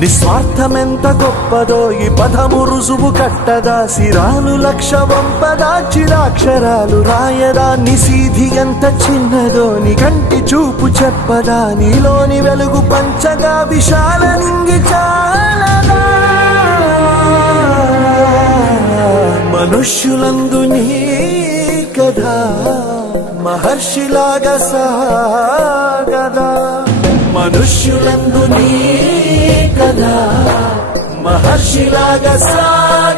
నిస్వార్థమెంత గొప్పదో ఈ పదము రుజువు కట్టదా సిరాలు లక్ష వంపదా చిరాక్షరాలు రాయదా నిసీధి ఎంత చిన్నదో నీ కంటి చూపు చెప్పదా నీలోని వెలుగు పంచగా విశాల నింగి చాలదా మనుష్యులందు నీ కథా మహర్షిలాగా సాగదా మనుష్యులందు నీ కథా మహర్షిలాగా సాగదా